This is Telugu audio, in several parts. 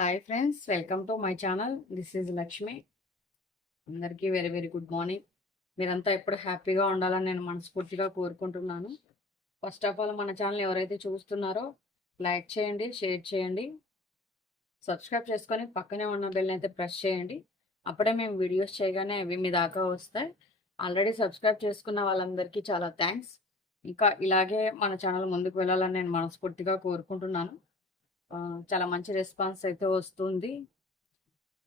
Hi friends welcome to my channel this is Lakshmi అందరికీ వెరీ వెరీ గుడ్ మార్నింగ్ మీరంతా ఎప్పుడు హ్యాపీగా ఉండాలని నేను మనస్ఫూర్తిగా కోరుకుంటున్నాను. ఫస్ట్ ఆఫ్ ఆల్ మన ఛానల్ ఎవరైతే చూస్తున్నారో లైక్ చేయండి షేర్ చేయండి. సబ్స్క్రైబ్ చేసుకొని పక్కనే ఉన్న బెల్ని అయితే ప్రెస్ చేయండి. అప్పుడే మేము వీడియోస్ చేయగానే అవి మీ దాకా వస్తాయి. ఆల్రెడీ సబ్స్క్రైబ్ చేసుకున్న వాళ్ళందరికీ చాలా థ్యాంక్స్ ఇంకా ఇలాగే మన ఛానల్ ముందుకు వెళ్ళాలని నేను మనస్ఫూర్తిగా కోరుకుంటున్నాను. చాలా మంచి రెస్పాన్స్ అయితే వస్తుంది.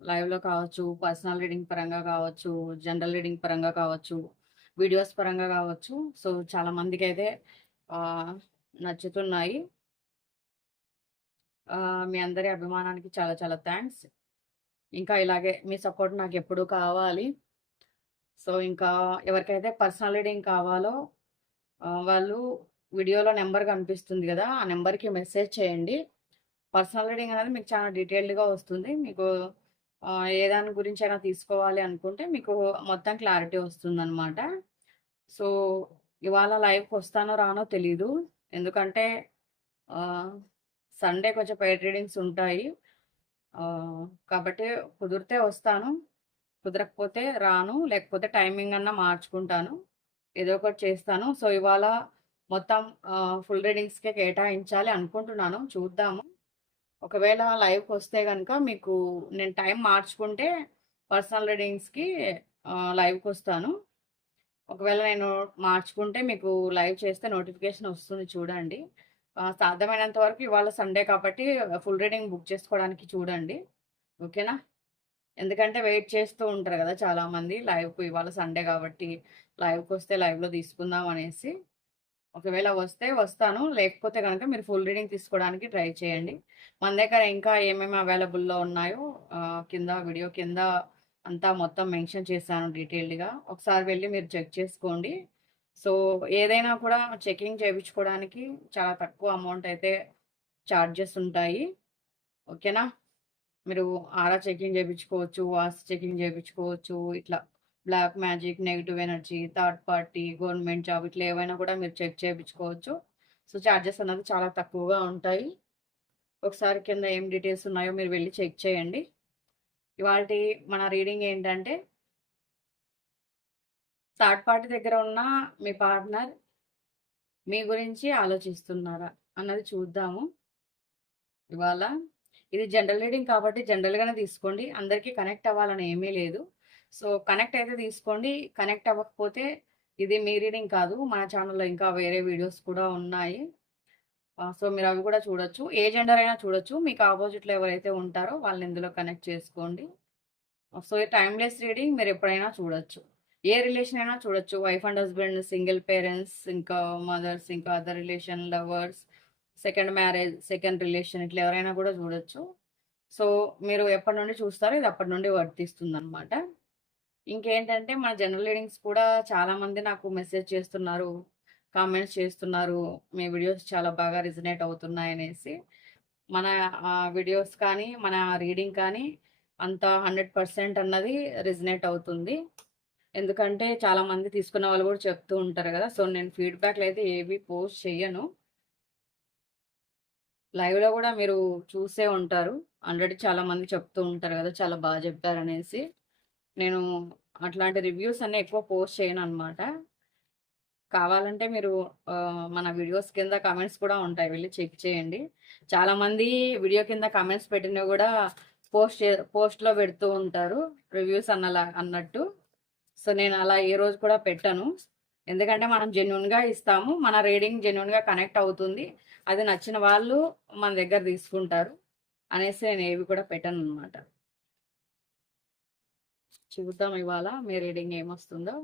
లైవ్లో కావచ్చు పర్సనల్ రీడింగ్ పరంగా కావచ్చు జనరల్ రీడింగ్ పరంగా కావచ్చు వీడియోస్ పరంగా కావచ్చు. సో చాలా మందికి అయితే నచ్చుతున్నాయి. మీ అందరి అభిమానానికి చాలా చాలా థ్యాంక్స్. ఇంకా ఇలాగే మీ సపోర్ట్ నాకు ఎప్పుడు కావాలి. సో ఇంకా ఎవరికైతే పర్సనల్ రీడింగ్ కావాలో వాళ్ళు వీడియోలో నెంబర్ కనిపిస్తుంది కదా ఆ నెంబర్కి మెసేజ్ చేయండి. పర్సనల్ రీడింగ్ అనేది మీకు చాలా డీటెయిల్డ్గా వస్తుంది. మీకు ఏ దాని గురించి అయినా తీసుకోవాలి అనుకుంటే మీకు మొత్తం క్లారిటీ వస్తుందన్నమాట. సో ఇవాళ లైవ్కి వస్తానో రానో తెలీదు. ఎందుకంటే సండే కొంచెం పెయిడ్ రీడింగ్స్ ఉంటాయి. కాబట్టి కుదిరితే వస్తాను. కుదరకపోతే రాను. లేకపోతే టైమింగ్ అన్నా మార్చుకుంటాను. ఏదో ఒకటి చేస్తాను. సో ఇవాళ మొత్తం ఫుల్ రీడింగ్స్కే కేటాయించాలి అనుకుంటున్నాను. చూద్దాము. ఒకవేళ లైవ్కి వస్తే కనుక మీకు నేను టైం మార్చుకుంటే పర్సనల్ రీడింగ్స్కి లైవ్కి వస్తాను. ఒకవేళ నేను మార్చుకుంటే మీకు లైవ్ చేస్తే నోటిఫికేషన్ వస్తుంది చూడండి. సాధ్యమైనంత వరకు ఇవాళ సండే కాబట్టి ఫుల్ రీడింగ్ బుక్ చేసుకోవడానికి చూడండి. ఓకేనా? ఎందుకంటే వెయిట్ చేస్తూ ఉంటారు కదా చాలామంది లైవ్కు ఇవాళ సండే కాబట్టి లైవ్కి వస్తే లైవ్లో తీసుకుందాం అనేసి. ఒకవేళ వస్తే వస్తాను. లేకపోతే కనుక మీరు ఫుల్ రీడింగ్ తీసుకోవడానికి ట్రై చేయండి. మన దగ్గర ఇంకా ఏమేమి అవైలబుల్లో ఉన్నాయో కింద వీడియో కింద అంతా మొత్తం మెన్షన్ చేశాను డీటెయిల్డ్గా ఒకసారి వెళ్ళి మీరు చెక్ చేసుకోండి. సో ఏదైనా కూడా చెకింగ్ చేయించుకోవడానికి చాలా తక్కువ అమౌంట్ అయితే ఛార్జెస్ ఉంటాయి. ఓకేనా మీరు ఆరా చెకింగ్ చేయించుకోవచ్చు వాస్ చెకింగ్ చేయించుకోవచ్చు ఇట్లా. Black magic negative energy third party government job ఇట్లా ఏవైనా కూడా మీరు చెక్ చేయించుకోవచ్చు. సో ఛార్జెస్ అనేది చాలా తక్కువగా ఉంటాయి. ఒకసారి కింద ఏం డీటెయిల్స్ ఉన్నాయో మీరు వెళ్ళి చెక్ చేయండి. ఇవాళ మన రీడింగ్ ఏంటంటే థర్డ్ పార్టీ దగ్గర ఉన్న మీ పార్ట్నర్ మీ గురించి ఆలోచిస్తున్నారా అన్నది చూద్దాము. ఇవాళ ఇది జనరల్ రీడింగ్ కాబట్టి జనరల్గానే తీసుకోండి. అందరికీ కనెక్ట్ అవ్వాలని ఏమీ లేదు. సో కనెక్ట్ అయితే తీసుకోండి. కనెక్ట్ అవ్వకపోతే ఇది మీ రీడింగ్ కాదు. మన ఛానల్లో ఇంకా వేరే వీడియోస్ కూడా ఉన్నాయి. సో మీరు అవి కూడా చూడొచ్చు. ఏ జెండర్ అయినా చూడొచ్చు. మీకు ఆపోజిట్లో ఎవరైతే ఉంటారో వాళ్ళని ఇందులో కనెక్ట్ చేసుకోండి. సో ఈ టైమ్లెస్ రీడింగ్ మీరు ఎప్పుడైనా చూడొచ్చు. ఏ రిలేషన్ అయినా చూడొచ్చు. Wife and husband single parents ఇంకా మదర్స్ ఇంకా other relation lovers second marriage second relation ఇట్లా ఎవరైనా కూడా చూడొచ్చు. సో మీరు ఎప్పటి నుండి చూస్తారో ఇది అప్పటి నుండి వర్తిస్తుంది అనమాట ఇంకేంటంటే మన జనరల్ రీడింగ్స్ కూడా చాలా మంది నాకు మెసేజ్ చేస్తున్నారు కామెంట్స్ చేస్తున్నారు మీ వీడియోస్ చాలా బాగా రిజనేట్ అవుతున్నాయి అనేసి. మన వీడియోస్ కానీ మన రీడింగ్ కానీ అంత హండ్రెడ్ పర్సెంట్ అన్నది రిజనేట్ అవుతుంది. ఎందుకంటే చాలా మంది తీసుకున్న వాళ్ళు కూడా చెప్తూ ఉంటారు కదా సో నేను ఫీడ్బ్యాక్లు అయితే ఏవి పోస్ట్ చెయ్యను. లైవ్లో కూడా మీరు చూసే ఉంటారు. ఆల్రెడీ చాలా మంది చెప్తూ ఉంటారు కదా చాలా బాగా చెప్పారు అనేసి నేను అట్లాంటి రివ్యూస్ అన్నీ ఎక్కువ పోస్ట్ చేయను అనమాట కావాలంటే మీరు మన వీడియోస్ కింద కామెంట్స్ కూడా ఉంటాయి. వెళ్ళి చెక్ చేయండి. చాలామంది వీడియో కింద కామెంట్స్ పెట్టినవి కూడా పోస్ట్ చే పోస్ట్లో పెడుతూ ఉంటారు. రివ్యూస్ అన్నలా అన్నట్టు. సో నేను అలా ఏ రోజు కూడా పెట్టను. ఎందుకంటే మనం జెన్యున్గా ఇస్తాము. మన రీడింగ్ జెన్యున్గా కనెక్ట్ అవుతుంది. అది నచ్చిన వాళ్ళు మన దగ్గర తీసుకుంటారు. అనేసి నేను ఏవి కూడా పెట్టను అనమాట చూద్దాం ఇవాళ మీ రీడింగ్ ఏమొస్తుందో.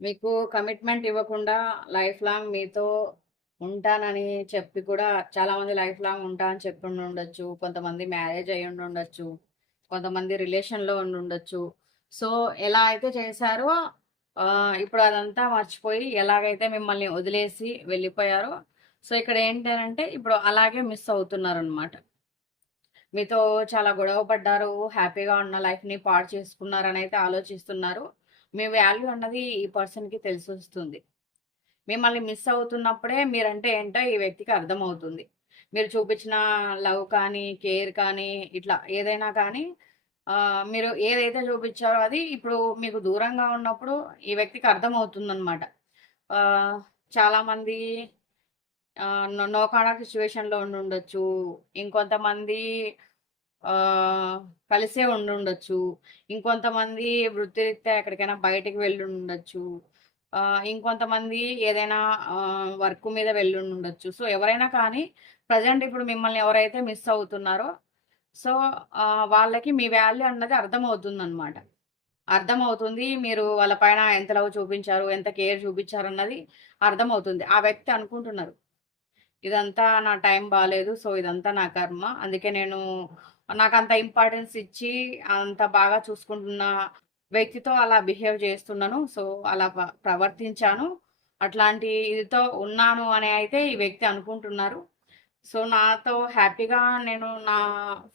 మీకు కమిట్మెంట్ ఇవ్వకుండా లైఫ్ లాంగ్ మీతో ఉంటానని చెప్పి కూడా చాలామంది లైఫ్ లాంగ్ ఉంటా అని చెప్పి ఉండొచ్చు. కొంతమంది మ్యారేజ్ అయి ఉండొచ్చు. కొంతమంది రిలేషన్లో ఉండి ఉండొచ్చు. సో ఎలా అయితే చేశారో ఇప్పుడు అదంతా మర్చిపోయి ఎలాగైతే మిమ్మల్ని వదిలేసి వెళ్ళిపోయారో సో ఇక్కడ ఏంటంటే ఇప్పుడు అలాగే మిస్ అవుతున్నారు అనమాట మీతో చాలా గొడవ పడ్డారు హ్యాపీగా ఉన్న లైఫ్ని పాడు చేసుకున్నారని అయితే ఆలోచిస్తున్నారు. మీ వాల్యూ అన్నది ఈ పర్సన్కి తెలిసి వస్తుంది మిమ్మల్ని మిస్ అవుతున్నప్పుడే మీరంటే ఏంటో ఈ వ్యక్తికి అర్థమవుతుంది. మీరు చూపించిన లవ్ కానీ కేర్ కానీ ఇట్లా ఏదైనా కానీ మీరు ఏదైతే చూపించారో అది ఇప్పుడు మీకు దూరంగా ఉన్నప్పుడు ఈ వ్యక్తికి అర్థమవుతుంది అనమాట చాలామంది నో కాంటాక్ట్ సిచ్యువేషన్లో ఉండి ఉండొచ్చు ఇంకొంతమంది కలిసే ఉండి ఉండొచ్చు ఇంకొంతమంది వృత్తిరీత్యా ఎక్కడికైనా బయటికి వెళ్ళి ఉండొచ్చు ఇంకొంతమంది ఏదైనా వర్క్ మీద వెళ్ళి ఉండొచ్చు సో ఎవరైనా కానీ ప్రజెంట్ ఇప్పుడు మిమ్మల్ని ఎవరైతే మిస్ అవుతున్నారో సో వాళ్ళకి మీ వాల్యూ అన్నది అర్థమవుతుంది అనమాట అర్థమవుతుంది మీరు వాళ్ళ పైన ఎంత లవ్ చూపించారు ఎంత కేర్ చూపించారు అన్నది అర్థమవుతుంది. ఆ వ్యక్తి అనుకుంటున్నారు. ఇదంతా నా టైం బాగాలేదు సో ఇదంతా నా కర్మ అందుకే నేను నాకు అంత ఇంపార్టెన్స్ ఇచ్చి అంత బాగా చూసుకుంటున్న వ్యక్తితో అలా బిహేవ్ చేస్తున్నాను. సో అలా ప్రవర్తించాను. అట్లాంటి ఇదితో ఉన్నాను అని అయితే ఈ వ్యక్తి అనుకుంటున్నారు. సో నాతో హ్యాపీగా నేను నా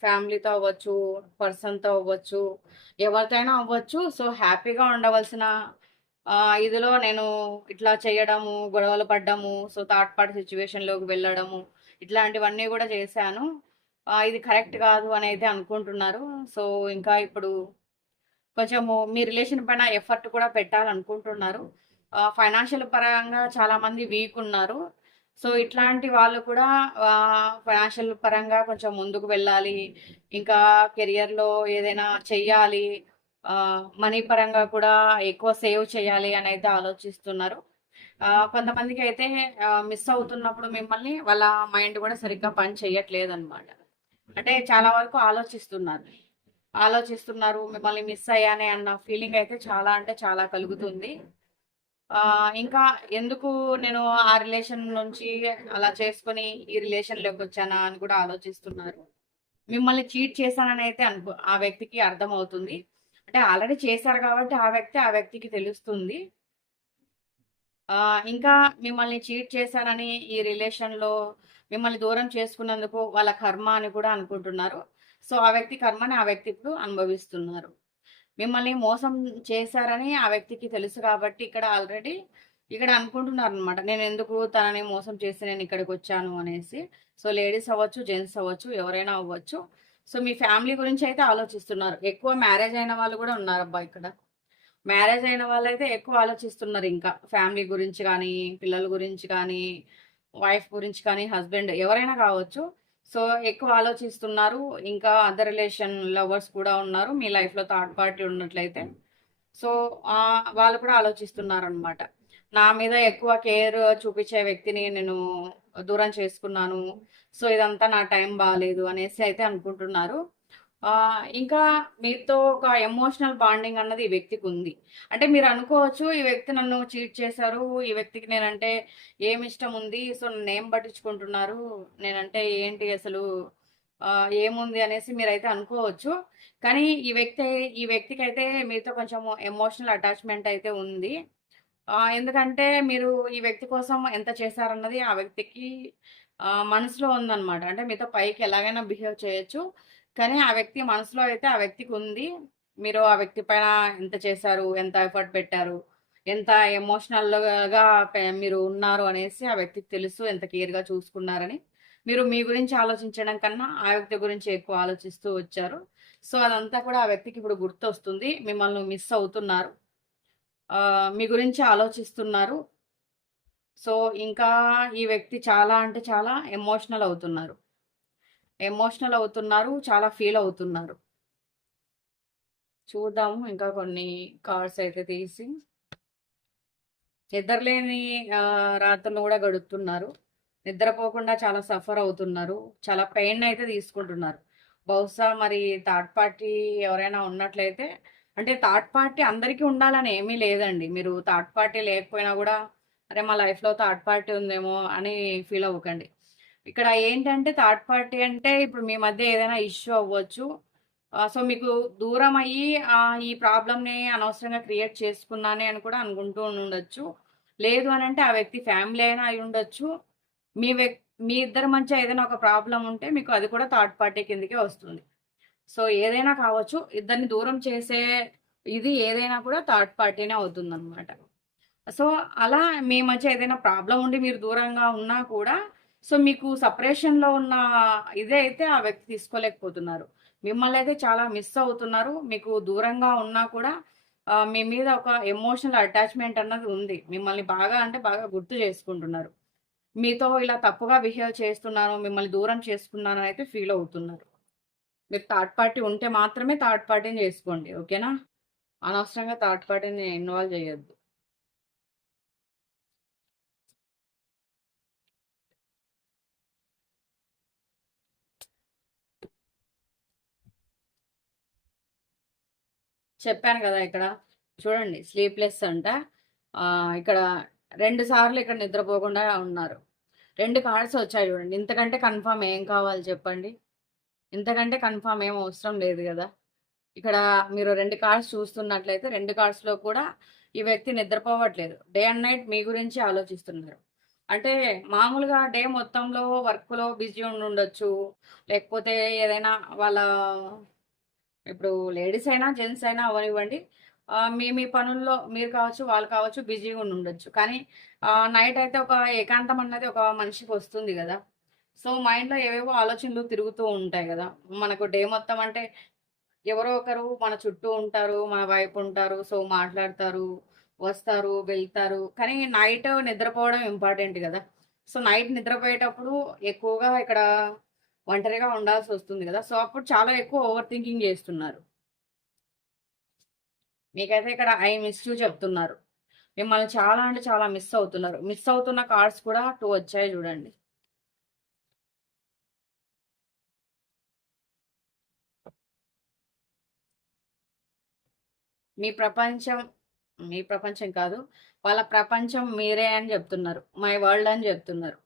ఫ్యామిలీతో అవ్వచ్చు పర్సన్తో అవ్వచ్చు ఎవరితోనైనా అవ్వచ్చు. సో హ్యాపీగా ఉండవలసిన ఇదిలో నేను ఇట్లా చేయడము గొడవలు పడ్డము సో థర్డ్ పార్టీ సిచ్యువేషన్లోకి వెళ్ళడము ఇట్లాంటివన్నీ కూడా చేశాను. ఇది కరెక్ట్ కాదు అని అయితే అనుకుంటున్నారు. సో ఇంకా ఇప్పుడు కొంచెము మీ రిలేషన్ పైన ఎఫర్ట్ కూడా పెట్టాలనుకుంటున్నారు. ఫైనాన్షియల్ పరంగా చాలా మంది వీక్ ఉన్నారు. సో ఇట్లాంటి వాళ్ళు కూడా ఫైనాన్షియల్ పరంగా కొంచెం ముందుకు వెళ్ళాలి. ఇంకా కెరియర్లో ఏదైనా చెయ్యాలి. మనీ పరంగా కూడా ఎక్కువ సేవ్ చేయాలి అని అయితే ఆలోచిస్తున్నారు కొంతమందికి అయితే మిస్ అవుతున్నప్పుడు మిమ్మల్ని వాళ్ళ మైండ్ కూడా సరిగ్గా పని చేయట్లేదు అనమాట అంటే చాలా వరకు ఆలోచిస్తున్నారు. ఆలోచిస్తున్నారు మిమ్మల్ని మిస్ అయ్యానే అన్న ఫీలింగ్ అయితే చాలా అంటే చాలా కలుగుతుంది. ఆ, ఇంకా ఎందుకు నేను ఆ రిలేషన్ నుంచి అలా చేసుకొని ఈ రిలేషన్లోకి వచ్చానా అని కూడా ఆలోచిస్తున్నారు. మిమ్మల్ని చీట్ చేశానని అయితే అనుకో ఆ వ్యక్తికి అర్థమవుతుంది. అంటే ఆల్రెడీ చేశారు కాబట్టి ఆ వ్యక్తి ఆ వ్యక్తికి తెలుస్తుంది. ఇంకా మిమ్మల్ని చీట్ చేశారని ఈ రిలేషన్లో మిమ్మల్ని దూరం చేసుకున్నందుకు వాళ్ళ కర్మ అని కూడా అనుకుంటున్నారు. సో ఆ వ్యక్తి కర్మని ఆ వ్యక్తి ఇప్పుడు అనుభవిస్తున్నారు. మిమ్మల్ని మోసం చేశారని ఆ వ్యక్తికి తెలుసు కాబట్టి ఇక్కడ ఆల్రెడీ ఇక్కడ అనుకుంటున్నారు అనమాట నేను ఎందుకు తనని మోసం చేసి నేను ఇక్కడికి వచ్చాను అనేసి. సో లేడీస్ అవ్వచ్చు జెంట్స్ అవ్వచ్చు ఎవరైనా అవ్వచ్చు. సో మీ ఫ్యామిలీ గురించి అయితే ఆలోచిస్తున్నారు. ఎక్కువ మ్యారేజ్ అయిన వాళ్ళు కూడా ఉన్నారు అబ్బా ఇక్కడ. మ్యారేజ్ అయిన వాళ్ళైతే ఎక్కువ ఆలోచిస్తున్నారు ఇంకా. ఫ్యామిలీ గురించి కానీ పిల్లల గురించి కానీ వైఫ్ గురించి కానీ హస్బెండ్ ఎవరైనా కావచ్చు. సో ఎక్కువ ఆలోచిస్తున్నారు. ఇంకా అదర్ రిలేషన్ లవర్స్ కూడా ఉన్నారు. మీ లైఫ్లో థర్డ్ పార్టీ ఉన్నట్లయితే. సో వాళ్ళు కూడా ఆలోచిస్తున్నారు అనమాట నా మీద ఎక్కువ కేర్ చూపించే వ్యక్తిని నేను దూరం చేసుకున్నాను. సో ఇదంతా నా టైం బాగాలేదు అనేసి అయితే అనుకుంటున్నారు. ఇంకా మీతో ఒక ఎమోషనల్ బాండింగ్ అన్నది ఈ వ్యక్తికి ఉంది. అంటే మీరు అనుకోవచ్చు ఈ వ్యక్తి నన్ను చీట్ చేశారు ఈ వ్యక్తికి నేనంటే ఏమి ఇష్టం ఉంది సో నన్ను ఏం పట్టించుకుంటున్నారు నేనంటే ఏంటి అసలు ఏముంది అనేసి మీరైతే అనుకోవచ్చు. కానీ ఈ వ్యక్తి ఈ వ్యక్తికి అయితే మీతో కొంచెం ఎమోషనల్ అటాచ్మెంట్ అయితే ఉంది. ఎందుకంటే మీరు ఈ వ్యక్తి కోసం ఎంత చేశారన్నది ఆ వ్యక్తికి మనసులో ఉందన్నమాట. అంటే మీతో పైకి ఎలాగైనా బిహేవ్ చేయొచ్చు. కానీ ఆ వ్యక్తి మనసులో అయితే ఆ వ్యక్తికి ఉంది. మీరు ఆ వ్యక్తి పైన ఎంత చేశారు? ఎంత ఎఫర్ట్ పెట్టారు? ఎంత ఎమోషనల్గా మీరు ఉన్నారు అనేసి ఆ వ్యక్తికి తెలుసు. ఎంత కేర్గా చూసుకున్నారని. మీరు మీ గురించి ఆలోచించడం కన్నా ఆ వ్యక్తి గురించి ఎక్కువ ఆలోచిస్తూ వచ్చారు. సో అదంతా కూడా ఆ వ్యక్తికి ఇప్పుడు గుర్తొస్తుంది. మిమ్మల్ని మిస్ అవుతున్నారు. మీ గురించి ఆలోచిస్తున్నారు. సో ఇంకా ఈ వ్యక్తి చాలా అంటే చాలా ఎమోషనల్ అవుతున్నారు. ఎమోషనల్ అవుతున్నారు చాలా ఫీల్ అవుతున్నారు. చూద్దాము ఇంకా కొన్ని కార్డ్స్ అయితే తీసి. నిద్రలేని రాత్రులు కూడా గడుపుతున్నారు. నిద్రపోకుండా చాలా సఫర్ అవుతున్నారు. చాలా పెయిన్ అయితే తీసుకుంటున్నారు. బహుశా మరి థర్డ్ పార్టీ ఎవరైనా ఉన్నట్లయితే అంటే థర్డ్ పార్టీ అందరికీ ఉండాలని ఏమీ లేదండి. మీరు థర్డ్ పార్టీ లేకపోయినా కూడా అరే మా లైఫ్లో థర్డ్ పార్టీ ఉందేమో అని ఫీల్ అవ్వకండి. ఇక్కడ ఏంటంటే థర్డ్ పార్టీ అంటే ఇప్పుడు మీ మధ్య ఏదైనా ఇష్యూ అవ్వచ్చు. సో మీకు దూరం అయ్యి ఈ ప్రాబ్లమ్ని అనవసరంగా క్రియేట్ చేసుకున్నానే అని కూడా అనుకుంటూ ఉండొచ్చు. లేదు అని అంటే ఆ వ్యక్తి ఫ్యామిలీ అయినా అయి ఉండొచ్చు. మీ వ్యక్ మీ ఇద్దరి మధ్య ఏదైనా ఒక ప్రాబ్లం ఉంటే మీకు అది కూడా థర్డ్ పార్టీ కిందకే వస్తుంది. సో ఏదైనా కావచ్చు ఇద్దరిని దూరం చేసే ఇది ఏదైనా కూడా థర్డ్ పార్టీనే అవుతుంది అనమాట సో అలా మీ మధ్య ఏదైనా ప్రాబ్లం ఉండి మీరు దూరంగా ఉన్నా కూడా సో మీకు సపరేషన్లో ఉన్న ఇదే అయితే ఆ వ్యక్తి తీసుకోలేకపోతున్నారు. మిమ్మల్ని అయితే చాలా మిస్ అవుతున్నారు. మీకు దూరంగా ఉన్నా కూడా మీ మీద ఒక ఎమోషనల్ అటాచ్మెంట్ అన్నది ఉంది. మిమ్మల్ని బాగా అంటే బాగా గుర్తు చేసుకుంటున్నారు. మీతో ఇలా తప్పుగా బిహేవ్ చేస్తున్నాను మిమ్మల్ని దూరం చేసుకున్నాను అయితే ఫీల్ అవుతున్నారు. మీరు థర్డ్ పార్టీ ఉంటే మాత్రమే థర్డ్ పార్టీని చేసుకోండి ఓకేనా? అనవసరంగా థర్డ్ పార్టీని ఇన్వాల్వ్ చేయొద్దు. చెప్పాను కదా ఇక్కడ. చూడండి స్లీప్లెస్ అంట. ఇక్కడ రెండు సార్లు ఇక్కడ నిద్రపోకుండా ఉన్నారు. రెండు కార్డ్స్ వచ్చాయి చూడండి. ఇంతకంటే కన్ఫామ్ ఏం కావాలి చెప్పండి? ఇంతకంటే కన్ఫామ్ ఏం అవసరం లేదు కదా. ఇక్కడ మీరు రెండు కార్డ్స్ చూస్తున్నట్లయితే రెండు కార్డ్స్లో కూడా ఈ వ్యక్తి నిద్రపోవట్లేదు. డే అండ్ నైట్ మీ గురించి ఆలోచిస్తున్నారు. అంటే మామూలుగా డే మొత్తంలో వర్క్లో బిజీ ఉండి ఉండొచ్చు. లేకపోతే ఏదైనా వాళ్ళ ఇప్పుడు లేడీస్ అయినా జెంట్స్ అయినా అవనివ్వండి మీ మీ పనుల్లో మీరు కావచ్చు వాళ్ళు కావచ్చు బిజీగా ఉండి ఉండొచ్చు. కానీ నైట్ అయితే ఒక ఏకాంతం అన్నది ఒక మనిషికి వస్తుంది కదా. సో మైండ్లో ఏవేవో ఆలోచనలు తిరుగుతూ ఉంటాయి కదా. మనకు డే మొత్తం అంటే ఎవరో ఒకరు మన చుట్టూ ఉంటారు మన వైపు ఉంటారు సో మాట్లాడతారు వస్తారు వెళ్తారు. కానీ నైట్ నిద్రపోవడం ఇంపార్టెంట్ కదా. సో నైట్ నిద్రపోయేటప్పుడు ఎక్కువగా ఇక్కడ ఒంటరిగా ఉండాల్సి వస్తుంది కదా. సో అప్పుడు చాలా ఎక్కువ ఓవర్ థింకింగ్ చేస్తున్నారు. మీకైతే ఇక్కడ ఐ మిస్ యూ చెప్తున్నారు. మిమ్మల్ని చాలా అంటే చాలా మిస్ అవుతున్నారు. మిస్ అవుతున్న కార్డ్స్ కూడా టూ వచ్చాయి చూడండి. మీ ప్రపంచం మీ ప్రపంచం కాదు వాళ్ళ ప్రపంచం మీరే అని చెప్తున్నారు. మై వరల్డ్ అని చెప్తున్నారు.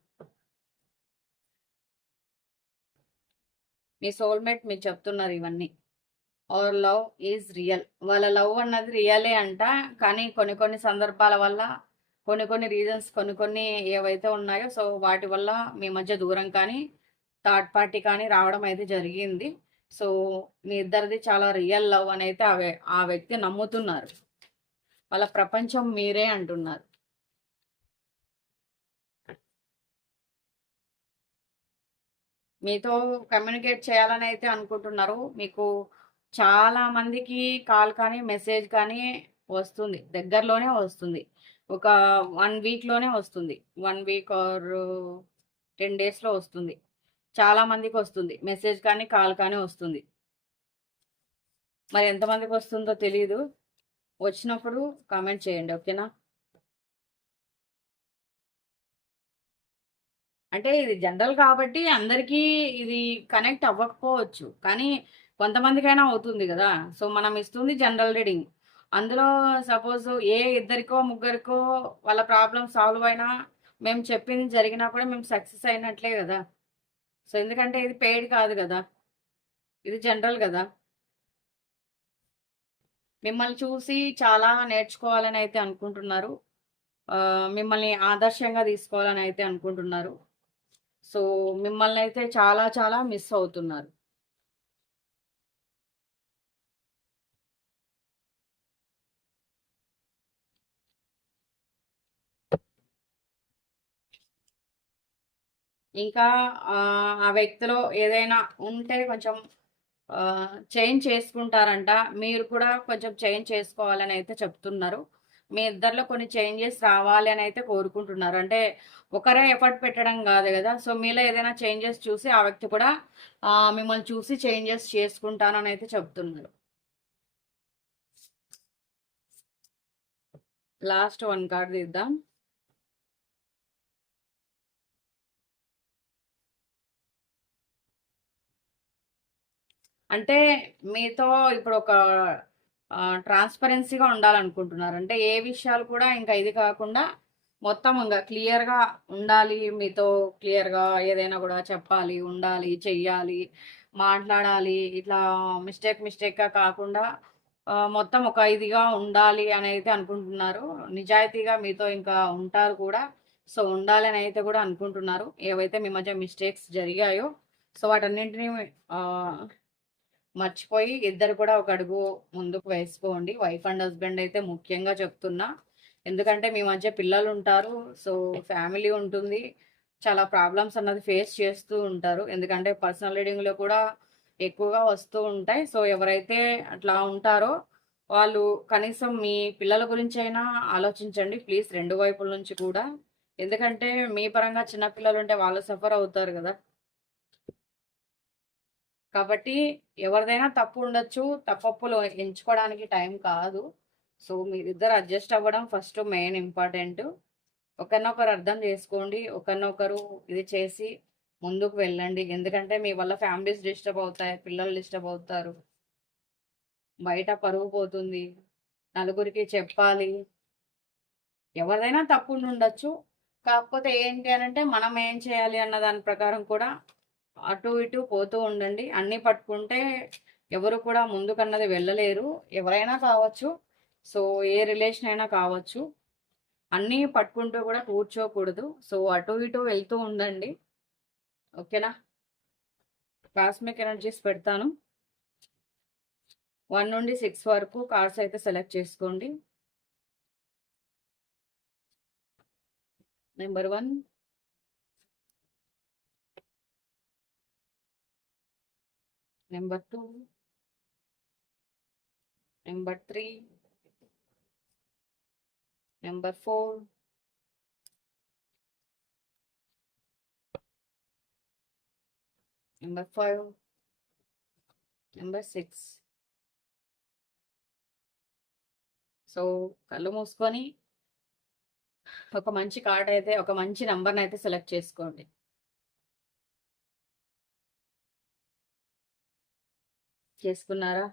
మీ సోల్మేట్ మీరు చెప్తున్నారు ఇవన్నీ. అవర్ లవ్ ఈజ్ రియల్ వాళ్ళ లవ్ అన్నది రియలే అంట. కానీ కొన్ని కొన్ని సందర్భాల వల్ల కొన్ని కొన్ని రీజన్స్ కొన్ని కొన్ని ఏవైతే ఉన్నాయో సో వాటి వల్ల మీ మధ్య దూరం కానీ థర్డ్ పార్టీ కానీ రావడం అయితే జరిగింది. సో మీ ఇద్దరిది చాలా రియల్ లవ్ అని అయితే ఆ వ్యక్తి నమ్ముతున్నారు. వాళ్ళ ప్రపంచం మీరే అంటున్నారు. మీతో కమ్యూనికేట్ చేయాలని అయితే అనుకుంటున్నారు. మీకు చాలా మందికి కాల్ కానీ మెసేజ్ కానీ వస్తుంది. దగ్గరలోనే వస్తుంది. ఒక వన్ వీక్లోనే వస్తుంది. వన్ వీక్ ఆర్ టెన్ డేస్లో వస్తుంది. చాలా మందికి వస్తుంది. మెసేజ్ కానీ కాల్ కానీ వస్తుంది. మరి ఎంతమందికి వస్తుందో తెలియదు వచ్చినప్పుడు కామెంట్ చేయండి ఓకేనా? అంటే ఇది జనరల్ కాబట్టి అందరికీ ఇది కనెక్ట్ అవ్వకపోవచ్చు. కానీ కొంతమందికైనా అవుతుంది కదా. సో మనం ఇస్తుంది జనరల్ రీడింగ్. అందులో సపోజ్ ఏ ఇద్దరికో ముగ్గురికో వాళ్ళ ప్రాబ్లం సాల్వ్ అయినా మేము చెప్పింది జరిగినా కూడా మేము సక్సెస్ అయినట్లే కదా. సో ఎందుకంటే ఇది పెయిడ్ కాదు కదా. ఇది జనరల్ కదా. మిమ్మల్ని చూసి చాలా నేర్చుకోవాలని అయితే అనుకుంటున్నారు. మిమ్మల్ని ఆదర్శంగా తీసుకోవాలని అయితే అనుకుంటున్నారు. సో మిమ్మల్ని అయితే చాలా చాలా మిస్ అవుతున్నారు. ఇంకా ఆ వ్యక్తిలో ఏదైనా ఉంటే కొంచెం చేంజ్ చేసుకుంటారంట. మీరు కూడా కొంచెం చేంజ్ చేసుకోవాలని అయితే చెప్తున్నారు. మీ ఇద్దరిలో కొన్ని చేంజెస్ రావాలి అని అయితే కోరుకుంటున్నారు. అంటే ఒకరే ఎఫర్ట్ పెట్టడం కాదు కదా. సో మీలో ఏదైనా చేంజెస్ చూసి ఆ వ్యక్తి కూడా మిమ్మల్ని చూసి చేంజెస్ చేసుకుంటానని అయితే చెప్తున్నారు. లాస్ట్ వన్ కార్డ్ తీద్దాం. అంటే మీతో ఇప్పుడు ఒక ట్రాన్స్పరెన్సీగా ఉండాలనుకుంటున్నారు. అంటే ఏ విషయాలు కూడా ఇంకా ఇది కాకుండా మొత్తం ఇంకా క్లియర్గా ఉండాలి మీతో క్లియర్గా ఏదైనా కూడా చెప్పాలి ఉండాలి చెయ్యాలి మాట్లాడాలి ఇట్లా మిస్టేక్ మిస్టేక్గా కాకుండా మొత్తం ఒక ఇదిగా ఉండాలి అని అయితే అనుకుంటున్నారు. నిజాయితీగా మీతో ఇంకా ఉంటారు కూడా. సో ఉండాలి అయితే కూడా అనుకుంటున్నారు. ఏవైతే మీ మధ్య మిస్టేక్స్ జరిగాయో సో వాటన్నింటినీ మర్చిపోయి ఇద్దరు కూడా ఒక అడుగు ముందుకు వేసుకోండి. వైఫ్ అండ్ హస్బెండ్ అయితే ముఖ్యంగా చెప్తున్నా. ఎందుకంటే మీ మధ్య పిల్లలు ఉంటారు సో ఫ్యామిలీ ఉంటుంది. చాలా ప్రాబ్లమ్స్ అన్నది ఫేస్ చేస్తూ ఉంటారు. ఎందుకంటే పర్సనల్ రీడింగ్లో కూడా ఎక్కువగా వస్తూ ఉంటాయి. సో ఎవరైతే అట్లా ఉంటారో వాళ్ళు కనీసం మీ పిల్లల గురించి అయినా ఆలోచించండి. ప్లీజ్ రెండు వైపుల నుంచి కూడా. ఎందుకంటే మీ పరంగా చిన్నపిల్లలు ఉంటే వాళ్ళు సఫర్ అవుతారు కదా. కాబట్టి ఎవరిదైనా తప్పు ఉండొచ్చు తప్పప్పులు ఎంచుకోవడానికి టైం కాదు. సో మీరిద్దరు అడ్జస్ట్ అవ్వడం ఫస్ట్ మెయిన్ ఇంపార్టెంట్. ఒకరినొకరు అర్థం చేసుకోండి ఒకరినొకరు ఇది చేసి ముందుకు వెళ్ళండి. ఎందుకంటే మీ వల్ల ఫ్యామిలీస్ డిస్టర్బ్ అవుతాయి పిల్లలు డిస్టర్బ్ అవుతారు. బయట పరుగు పోతుంది. నలుగురికి చెప్పాలి. ఎవరిదైనా తప్పు ఉండొచ్చు కాకపోతే ఏంటి అని అంటే మనం ఏం చేయాలి అన్న దాని ప్రకారం కూడా అటు ఇటు పోతూ ఉండండి. అన్నీ పట్టుకుంటే ఎవరు కూడా ముందుకన్నది వెళ్ళలేరు. ఎవరైనా కావచ్చు. సో ఏ రిలేషన్ అయినా కావచ్చు. అన్నీ పట్టుకుంటూ కూడా కూర్చోకూడదు. సో అటు ఇటు వెళ్తూ ఉండండి. ఓకేనా? కాస్మిక్ ఎనర్జీస్ పెడతాను. వన్ నుండి సిక్స్ వరకు కార్డ్స్ అయితే సెలెక్ట్ చేసుకోండి. Number one number two number three number four number five number six so కళ్ళు మూసుకొని ఒక మంచి కార్డ్ అయితే ఒక మంచి నంబర్ని అయితే సెలెక్ట్ చేసుకోండి. చేసుకున్నారా?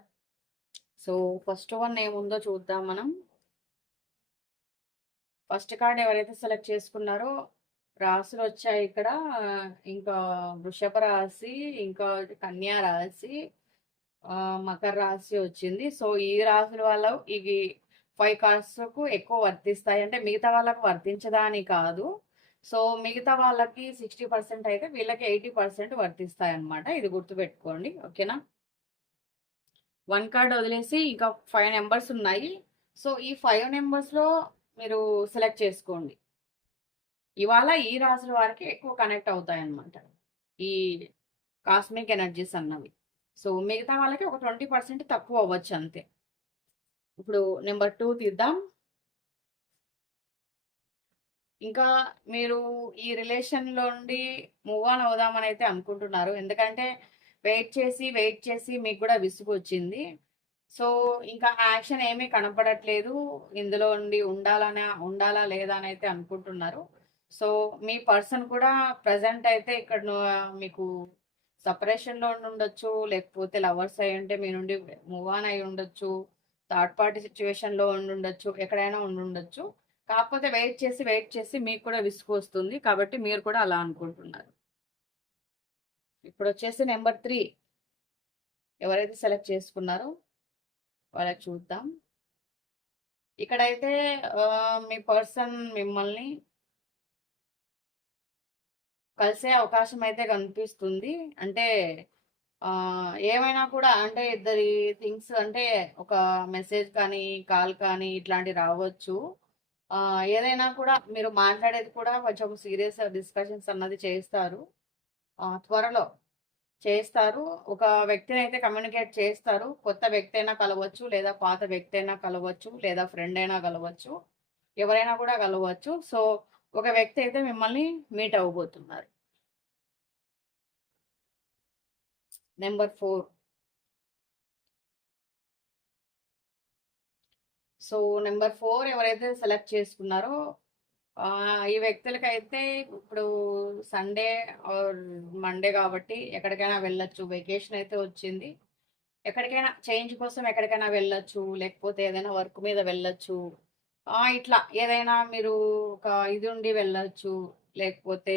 సో ఫస్ట్ వన్ ఏముందో చూద్దాం మనం. ఫస్ట్ కార్డ్ ఎవరైతే సెలెక్ట్ చేసుకున్నారో రాసులు వచ్చాయి ఇక్కడ. ఇంకా వృషభ రాశి ఇంకా కన్యా రాశి మకర రాశి వచ్చింది. సో ఈ రాశుల వల్ల ఇవి ఫైవ్ కార్డ్స్కు ఎక్కువ వర్తిస్తాయి. అంటే మిగతా వాళ్ళకు వర్తించదా కాదు. సో మిగతా వాళ్ళకి సిక్స్టీ పర్సెంట్ అయితే వీళ్ళకి ఎయిటీ పర్సెంట్ వర్తిస్తాయి అనమాట ఇది గుర్తుపెట్టుకోండి. ఓకేనా? వన్ కార్డ్ వదిలేసి ఇంకా ఫైవ్ నెంబర్స్ ఉన్నాయి. సో ఈ ఫైవ్ నెంబర్స్లో మీరు సెలెక్ట్ చేసుకోండి. ఇవాళ ఈ రాశుల వారికి ఎక్కువ కనెక్ట్ అవుతాయి అన్నమాట ఈ కాస్మిక్ ఎనర్జీస్ అన్నవి. సో మిగతా వాళ్ళకి ఒక ట్వంటీ పర్సెంట్ తక్కువ అవ్వచ్చు అంతే. ఇప్పుడు నెంబర్ టూ తీద్దాం. ఇంకా మీరు ఈ రిలేషన్లో నుండి మూవ్ ఆన్ అవుదామని అయితే అనుకుంటున్నారు. ఎందుకంటే వెయిట్ చేసి వెయిట్ చేసి మీకు కూడా విసుగు వచ్చింది. సో ఇంకా యాక్షన్ ఏమీ కనపడట్లేదు. ఇందులో ఉండి ఉండాలనే ఉండాలా లేదా అని అయితే అనుకుంటున్నారు. సో మీ పర్సన్ కూడా ప్రజెంట్ అయితే ఇక్కడ మీకు సపరేషన్లో ఉండొచ్చు లేకపోతే లవర్స్ అయి ఉంటే మీ నుండి మూవ్ ఆన్ అయి ఉండొచ్చు థర్డ్ పార్టీ సిచ్యువేషన్లో ఉండుండొచ్చు ఎక్కడైనా ఉండుండొచ్చు కాకపోతే వెయిట్ చేసి వెయిట్ చేసి మీకు కూడా విసుగు వస్తుంది. కాబట్టి మీరు కూడా అలా అనుకుంటున్నారు. ఇప్పుడు వచ్చేసి నెంబర్ త్రీ. ఎవరైతే సెలెక్ట్ చేసుకున్నారో వాళ్ళకి చూద్దాం. ఇక్కడైతే మీ పర్సన్ మిమ్మల్ని కలిసే అవకాశం అయితే కనిపిస్తుంది. అంటే ఏమైనా కూడా అంటే ఇద్దరి థింగ్స్ అంటే ఒక మెసేజ్ కానీ కాల్ కానీ ఇట్లాంటివి రావచ్చు. ఏదైనా కూడా మీరు మాట్లాడేది కూడా కొంచెం సీరియస్ డిస్కషన్స్ అన్నది చేస్తారు. త్వరలో చేస్తారు. ఒక వ్యక్తిని అయితే కమ్యూనికేట్ చేస్తారు. కొత్త వ్యక్తి అయినా కలవచ్చు లేదా పాత వ్యక్తి అయినా కలవచ్చు లేదా ఫ్రెండ్ అయినా కలవచ్చు ఎవరైనా కూడా కలవచ్చు. సో ఒక వ్యక్తి అయితే మిమ్మల్ని meet అవ్వబోతున్నారు. Number four so number four ఎవరైతే సెలెక్ట్ చేసుకున్నారో ఈ వ్యక్తులకైతే ఇప్పుడు సండే ఆర్ మండే కాబట్టి ఎక్కడికైనా వెళ్ళొచ్చు. వెకేషన్ అయితే వచ్చింది. ఎక్కడికైనా చేంజ్ కోసం ఎక్కడికైనా వెళ్ళొచ్చు. లేకపోతే ఏదైనా వర్క్ మీద వెళ్ళొచ్చు. ఇట్లా ఏదైనా మీరు ఒక ఇది ఉండి వెళ్ళొచ్చు. లేకపోతే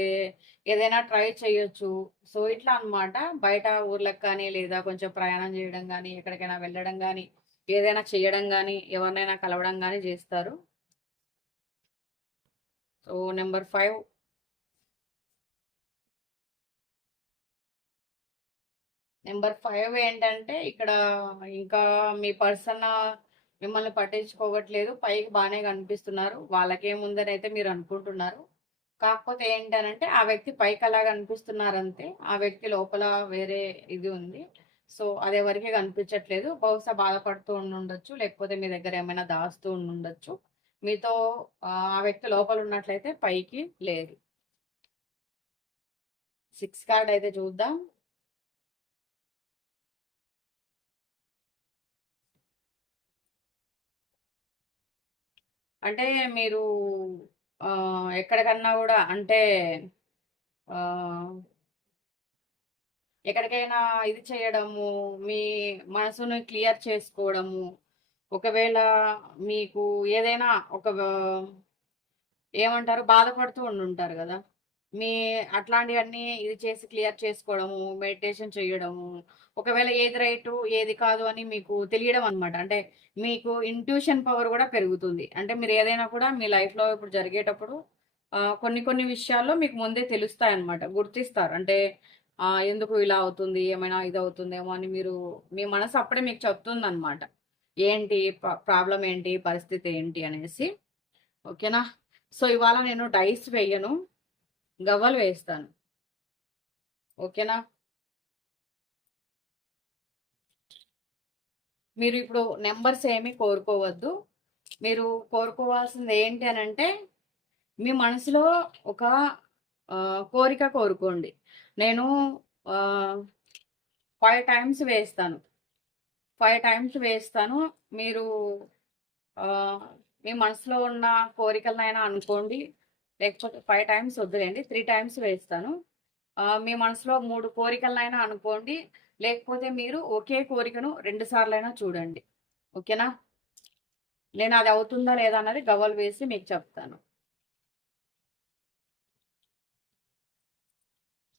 ఏదైనా ట్రై చేయొచ్చు. సో ఇట్లా అన్నమాట. బయట ఊర్లకు కానీ లేదా కొంచెం ప్రయాణం చేయడం కానీ ఎక్కడికైనా వెళ్ళడం కానీ ఏదైనా చేయడం కానీ ఎవరినైనా కలవడం కానీ చేస్తారు. So number five number five ఏంటంటే ఇక్కడ ఇంకా మీ పర్సన్ మిమ్మల్ని పట్టించుకోవట్లేదు పైకి బాగానే కనిపిస్తున్నారు. వాళ్ళకేముందని అయితే మీరు అనుకుంటున్నారు. కాకపోతే ఏంటనంటే ఆ వ్యక్తి పైకి అలా కనిపిస్తున్నారంతే ఆ వ్యక్తి లోపల వేరే ఇది ఉంది. సో అది ఎవరికి కనిపించట్లేదు. బహుశా బాధపడుతూ ఉండొచ్చు లేకపోతే మీ దగ్గర ఏమైనా దాస్తూ ఉండొచ్చు మీతో ఆ వ్యక్తి లోపల ఉన్నట్లయితే పైకి లేదు సిక్స్ కార్డ్ అయితే చూద్దాం. అంటే మీరు ఎక్కడికన్నా కూడా అంటే ఎక్కడికైనా ఇది చేయడము మీ మనసును క్లియర్ చేసుకోవడము ఒకవేళ మీకు ఏదైనా ఒక ఏమంటారు బాధపడుతూ ఉండుంటారు కదా మీ అట్లాంటివన్నీ ఇది చేసి క్లియర్ చేసుకోవడము మెడిటేషన్ చేయడము ఒకవేళ ఏది రైటు ఏది కాదు అని మీకు తెలియడం అనమాట అంటే మీకు ఇంట్యూషన్ పవర్ కూడా పెరుగుతుంది. అంటే మీరు ఏదైనా కూడా మీ లైఫ్లో ఇప్పుడు జరిగేటప్పుడు కొన్ని కొన్ని విషయాల్లో మీకు ముందే తెలుస్తాయి అనమాట గుర్తిస్తారు. అంటే ఎందుకు ఇలా అవుతుంది ఏమైనా ఇది అవుతుందేమో అని మీరు మీ మనసు అప్పుడే మీకు చెప్తుంది అనమాట ఏంటి ప్రాబ్లం ఏంటి పరిస్థితి ఏంటి అనేసి. ఓకేనా? సో ఇవాళ నేను డైస్ వేయను గవ్వలు వేస్తాను. ఓకేనా? మీరు ఇప్పుడు నెంబర్స్ ఏమీ కోరుకోవద్దు. మీరు కోరుకోవాల్సింది ఏంటి అని అంటే మీ మనసులో ఒక కోరిక కోరుకోండి. నేను ఫైవ్ టైమ్స్ వేస్తాను. ఫైవ్ టైమ్స్ వేస్తాను. మీరు మీ మనసులో ఉన్న కోరికలనైనా అనుకోండి. లేకపోతే ఫైవ్ టైమ్స్ వద్దులేండి త్రీ టైమ్స్ వేస్తాను. మీ మనసులో మూడు కోరికలనైనా అనుకోండి. లేకపోతే మీరు ఒకే కోరికను రెండు సార్లైనా చూడండి. ఓకేనా? నేను అది అవుతుందా లేదా అన్నది గవ్వలు వేసి మీకు చెప్తాను.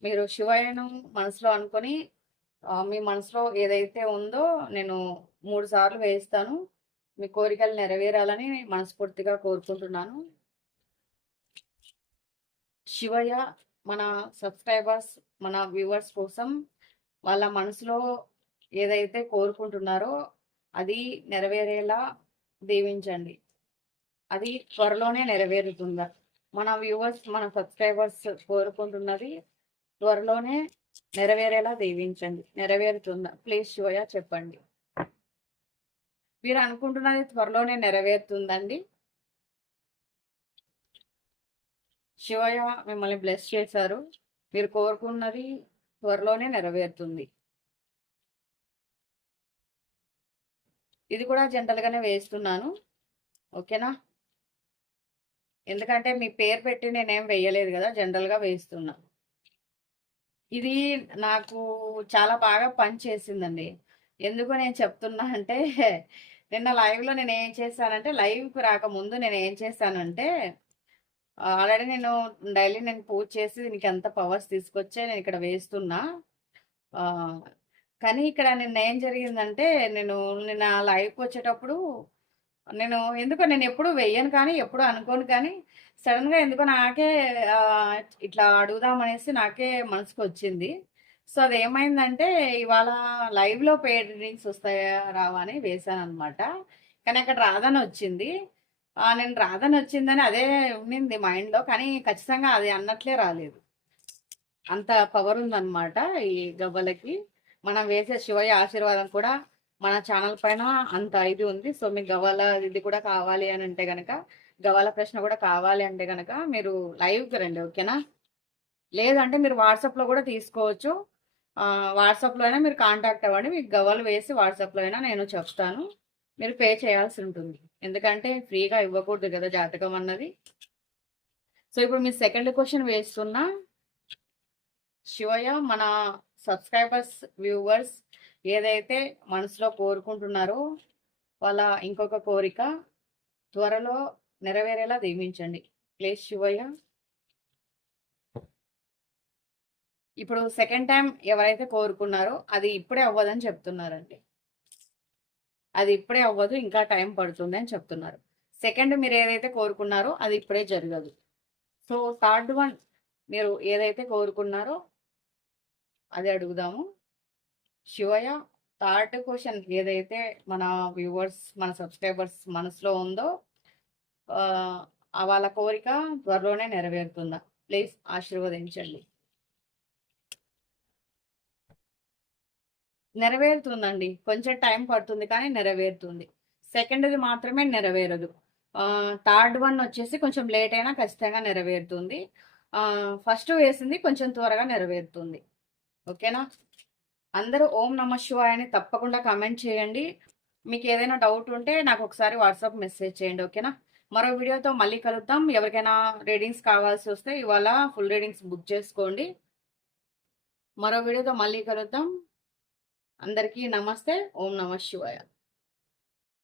మీరు శివయ్యను మనసులో అనుకొని మీ మనసులో ఏదైతే ఉందో నేను మూడు సార్లు వేయిస్తాను. మీ కోరికలు నెరవేరాలని మనస్ఫూర్తిగా కోరుకుంటున్నాను. శివయ్య మన సబ్స్క్రైబర్స్ మన వ్యూవర్స్ కోసం వాళ్ళ మనసులో ఏదైతే కోరుకుంటున్నారో అది నెరవేరేలా దీవించండి. అది త్వరలోనే నెరవేరుతుందా? మన వ్యూవర్స్ మన సబ్స్క్రైబర్స్ కోరుకుంటున్నది త్వరలోనే నెరవేరేలా దీవించండి. నెరవేరుతుందా? ప్లీజ్ షోయా చెప్పండి. మీరు అనుకుంటున్నది త్వరలోనే నెరవేరుతుందండి. శివయ్య మిమ్మల్ని బ్లెస్ చేశారు. మీరు కోరుకున్నది త్వరలోనే నెరవేరుతుంది. ఇది కూడా జనరల్గానే వేస్తున్నాను. ఓకేనా? ఎందుకంటే మీ పేరు పెట్టి నేనేం వేయలేదు కదా జనరల్గా వేస్తున్నాను ఇది నాకు చాలా బాగా పనిచేసిందండి ఎందుకు నేను చెప్తున్నా అంటే నిన్న లైవ్లో నేను ఏం చేశానంటే లైవ్కి రాకముందు నేను ఏం చేశానంటే ఆల్రెడీ నేను డైలీ నేను పూజ చేసి దీనికి ఎంత పవర్స్ తీసుకొచ్చే నేను ఇక్కడ వేస్తున్నా. కానీ ఇక్కడ నిన్న ఏం జరిగిందంటే నేను నిన్న లైవ్కి వచ్చేటప్పుడు నేను ఎందుకో నేను ఎప్పుడు వెయ్యను కానీ ఎప్పుడు అనుకోను కానీ సడన్గా ఎందుకో నాకే ఇట్లా అడుగుదాం అనేసి నాకే మనసుకు వచ్చింది సో అది ఏమైందంటే ఇవాళ లైవ్లో పేడ్ రీడింగ్స్ వస్తాయా రావా అని వేసాను అనమాట కానీ అక్కడ రాదని వచ్చింది నేను రాదని వచ్చిందని అదే ఉండింది మైండ్లో కానీ ఖచ్చితంగా అది అన్నట్లే రాలేదు. అంత పవర్ ఉందన్నమాట ఈ గవ్వలకి. మనం వేసే శివయ్య ఆశీర్వాదం కూడా మన ఛానల్ పైన అంత ఇది ఉంది. సో మీకు గవ్వల ఇది కూడా కావాలి అని అంటే కనుక గవాల ప్రశ్న కూడా కావాలి అంటే కనుక మీరు లైవ్కి రండి ఓకేనా లేదంటే మీరు వాట్సాప్లో కూడా తీసుకోవచ్చు. వాట్సాప్లో అయినా మీరు కాంటాక్ట్ అవ్వండి. మీకు గవ్వలు వేసి వాట్సాప్లో అయినా నేను చెప్తాను. మీరు పే చేయాల్సి ఉంటుంది. ఎందుకంటే ఫ్రీగా ఇవ్వకూడదు కదా జాతకం అన్నది. సో ఇప్పుడు మీ సెకండ్ క్వశ్చన్ వేస్తున్నా. శివయ్య మన సబ్స్క్రైబర్స్ వ్యూవర్స్ ఏదైతే మనసులో కోరుకుంటున్నారో వాళ్ళ ఇంకొక కోరిక త్వరలో నెరవేరేలా దీవించండి. ప్లీజ్ శివయ్య. ఇప్పుడు సెకండ్ టైం ఎవరైతే కోరుకున్నారో అది ఇప్పుడే అవ్వదని చెప్తున్నారండి. అది ఇప్పుడే అవ్వదు ఇంకా టైం పడుతుంది అని చెప్తున్నారు. సెకండ్ మీరు ఏదైతే కోరుకున్నారో అది ఇప్పుడే జరగదు. సో థర్డ్ వన్ మీరు ఏదైతే కోరుకున్నారో అది అడుగుదాము. శివయ్య థర్డ్ క్వశ్చన్ ఏదైతే మన వ్యూవర్స్ మన సబ్స్క్రైబర్స్ మనసులో ఉందో వాళ్ళ కోరిక త్వరలోనే నెరవేరుతుందా? ప్లీజ్ ఆశీర్వదించండి. నెరవేరుతుందండి. కొంచెం టైం పడుతుంది కానీ నెరవేరుతుంది. సెకండ్ది మాత్రమే నెరవేరదు. థర్డ్ వన్ వచ్చేసి కొంచెం లేట్ అయినా ఖచ్చితంగా నెరవేరుతుంది. ఫస్ట్ వేసింది కొంచెం త్వరగా నెరవేరుతుంది. ఓకేనా? అందరూ ఓం నమ శివాయ అని తప్పకుండా కమెంట్ చేయండి. మీకు ఏదైనా డౌట్ ఉంటే నాకు ఒకసారి వాట్సాప్ మెసేజ్ చేయండి. ఓకేనా? మరో వీడియోతో మళ్ళీ కలుద్దాం. ఎవరికైనా రీడింగ్స్ కావాల్సి వస్తే ఇవాళ ఫుల్ రీడింగ్స్ బుక్ చేసుకోండి. మరో వీడియోతో మళ్ళీ కలుద్దాం. అందరికీ నమస్తే. ఓం నమ శివాయ.